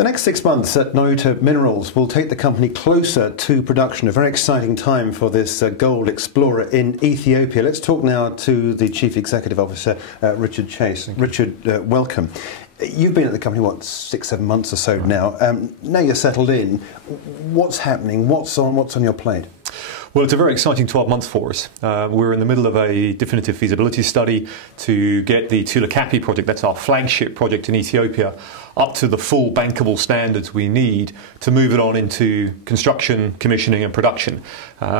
The next 6 months at Nyota Minerals will take the company closer to production. A very exciting time for this gold explorer in Ethiopia. Let's talk now to the Chief Executive Officer, Richard Chase. Richard, welcome. You've been at the company, what, 6-7 months or so now. Now you're settled in. What's happening? What's on your plate? Well, it's a very exciting 12 months for us. We're in the middle of a definitive feasibility study to get the Tula Kapi project, that's our flagship project in Ethiopia, up to the full bankable standards we need to move it on into construction, commissioning and production.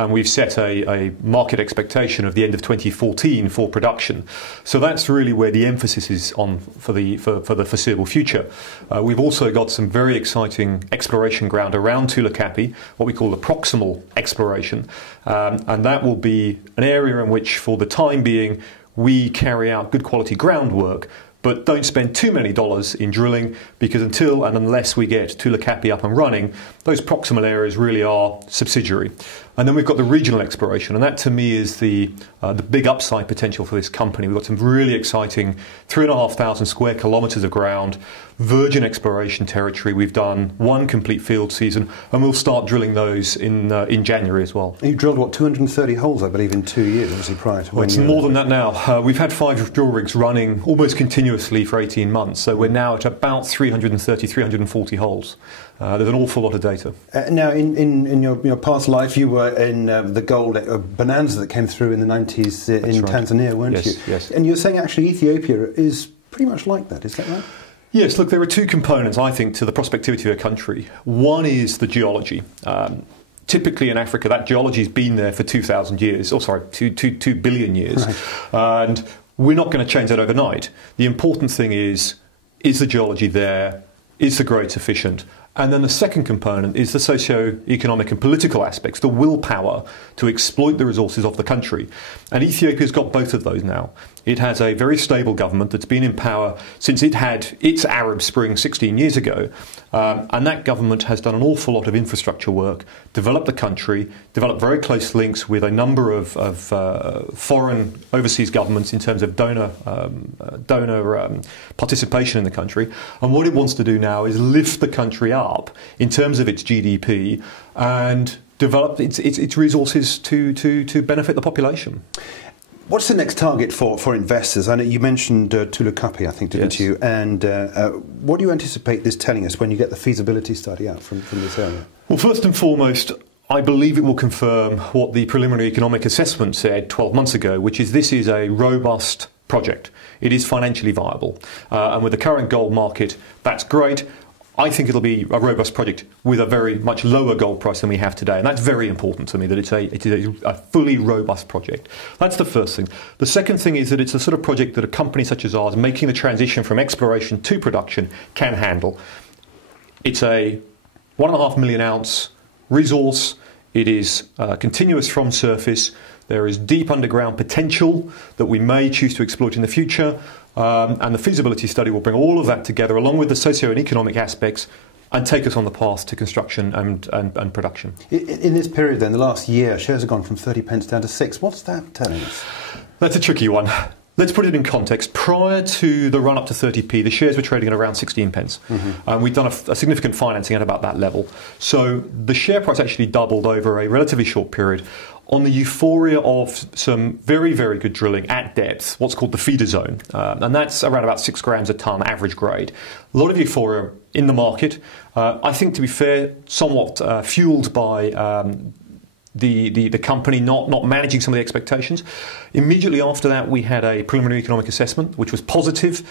We've set a market expectation of the end of 2014 for production. So that's really where the emphasis is on for the foreseeable future. We've also got some very exciting exploration ground around Tula Kapi, what we call the proximal exploration. And that will be an area in which, for the time being, we carry out good quality groundwork, but don't spend too many dollars in drilling, because until and unless we get Tula Kapi up and running, those proximal areas really are subsidiary. And then we've got the regional exploration, and that to me is the big upside potential for this company. We've got some really exciting 3,500 square kilometres of ground, virgin exploration territory. We've done one complete field season, and we'll start drilling those in January as well. You drilled, what, 230 holes, I believe, in 2 years, obviously, prior to when it's more than that now. We've had 5 drill rigs running almost continuously for 18 months, so we're now at about 330, 340 holes. There's an awful lot of data. Now, in your past life, you were in the gold bonanza that came through in the 90s in Tanzania, weren't you? Yes. And you're saying actually Ethiopia is pretty much like that, is that right? Yes, look, there are 2 components, I think, to the prospectivity of a country. One is the geology. Typically in Africa, that geology's been there for 2,000 years, 2 billion years. Right. And we're not going to change that overnight. The important thing is the geology there? Is the grade sufficient? And then the second component is the socio-economic and political aspects, the willpower to exploit the resources of the country. And Ethiopia's got both of those now. It has a very stable government that's been in power since it had its Arab Spring 16 years ago. And that government has done an awful lot of infrastructure work, developed the country, developed very close links with a number of foreign overseas governments in terms of donor participation in the country. And what it wants to do now is lift the country up in terms of its GDP and develop its resources to benefit the population. What's the next target for investors? I know you mentioned Tula Kapi, I think, didn't you? And what do you anticipate this telling us when you get the feasibility study out from this area? Well, first and foremost, I believe it will confirm what the preliminary economic assessment said 12 months ago, which is this is a robust project. It is financially viable. And with the current gold market, that's great. I think it'll be a robust project with a very much lower gold price than we have today. And that's very important to me, that it is a fully robust project. That's the first thing. The second thing is that it's a sort of project that a company such as ours, making the transition from exploration to production, can handle. It's a 1.5 million ounce resource. It is continuous from surface. There is deep underground potential that we may choose to exploit in the future. And the feasibility study will bring all of that together, along with the socio and economic aspects, and take us on the path to construction and production. In this period, then, the last year, shares have gone from 30 pence down to 6. What's that telling us? That's a tricky one. Let's put it in context. Prior to the run up to 30p, the shares were trading at around 16 pence. And we'd done a significant financing at about that level. So the share price actually doubled over a relatively short period on the euphoria of some very, very good drilling at depth, what's called the feeder zone. And that's around about 6 grams a tonne average grade. A lot of euphoria in the market. I think, to be fair, somewhat fueled by the company not managing some of the expectations. Immediately after that, we had a preliminary economic assessment, which was positive.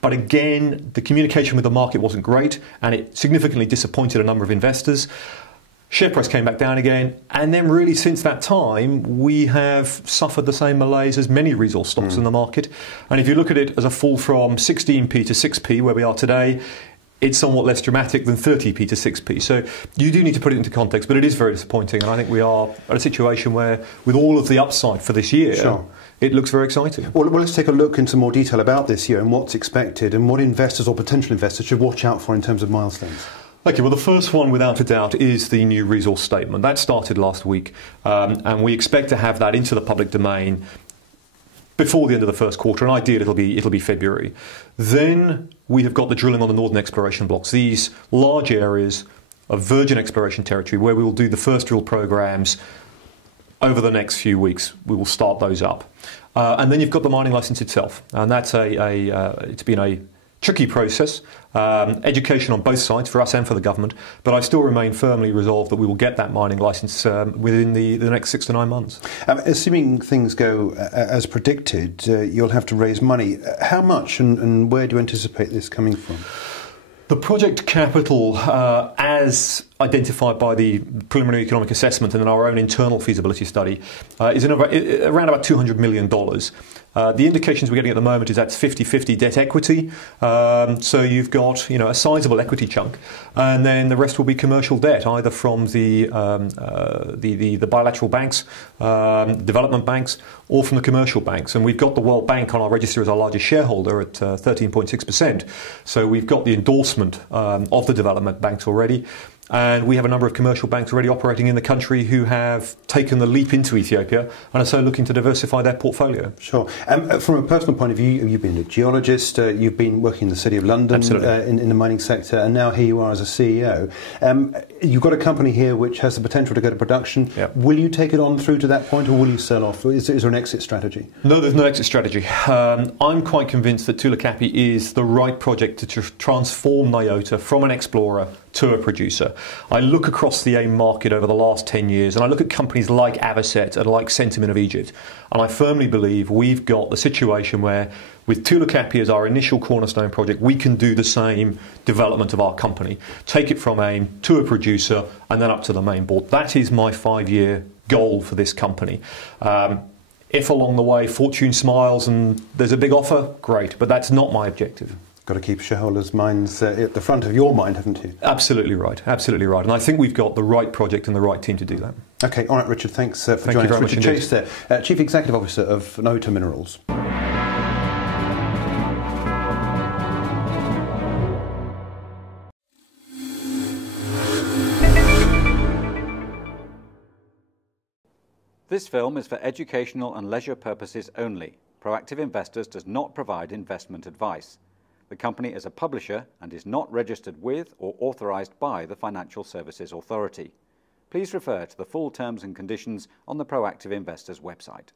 But again, the communication with the market wasn't great, and it significantly disappointed a number of investors. Share price came back down again, and then really since that time we have suffered the same malaise as many resource stocks in the market. And if you look at it as a fall from 16p to 6p where we are today, it's somewhat less dramatic than 30p to 6p. So you do need to put it into context, but it is very disappointing, and I think we are at a situation where, with all of the upside for this year, it looks very exciting. Well, let's take a look into more detail about this year and what's expected and what investors or potential investors should watch out for in terms of milestones. Okay, well, the first one, without a doubt, is the new resource statement. That started last week, and we expect to have that into the public domain before the end of the first quarter, and ideally it'll be February. Then we have got the drilling on the northern exploration blocks, these large areas of virgin exploration territory where we will do the first drill programs over the next few weeks. We will start those up. And then you've got the mining license itself, and that's it's been a tricky process, education on both sides, for us and for the government, but I still remain firmly resolved that we will get that mining licence within the next 6 to 9 months. Assuming things go as predicted, you'll have to raise money. How much and where do you anticipate this coming from? The project capital, as identified by the preliminary economic assessment and then our own internal feasibility study, is around about $200 million. The indications we're getting at the moment is that's 50-50 debt equity. So you've got a sizable equity chunk, and then the rest will be commercial debt, either from the bilateral banks, development banks, or from the commercial banks. And we've got the World Bank on our register as our largest shareholder at 13.6%. So we've got the endorsement of the development banks already. And we have a number of commercial banks already operating in the country who have taken the leap into Ethiopia and are so looking to diversify their portfolio. Sure. From a personal point of view, you've been a geologist, you've been working in the City of London in the mining sector, and now here you are as a CEO. You've got a company here which has the potential to go to production. Yep. Will you take it on through to that point, or will you sell off? Is there an exit strategy? No, there's no exit strategy. I'm quite convinced that Tulu Kapi is the right project to transform Nyota from an explorer to a producer. I look across the AIM market over the last 10 years and I look at companies like Avocet and like Centamin of Egypt, and I firmly believe we've got the situation where with Tulu Kapi as our initial cornerstone project, we can do the same development of our company, take it from AIM to a producer and then up to the main board. That is my 5-year goal for this company. If along the way fortune smiles and there's a big offer, great, but that's not my objective. Got to keep shareholders' minds at the front of your mind, haven't you? Absolutely right, absolutely right. And I think we've got the right project and the right team to do that. Okay, all right, Richard, thanks for joining us. Richard Chase there, Chief Executive Officer of Nyota Minerals. This film is for educational and leisure purposes only. Proactive Investors does not provide investment advice. The company is a publisher and is not registered with or authorized by the Financial Services Authority. Please refer to the full terms and conditions on the Proactive Investors website.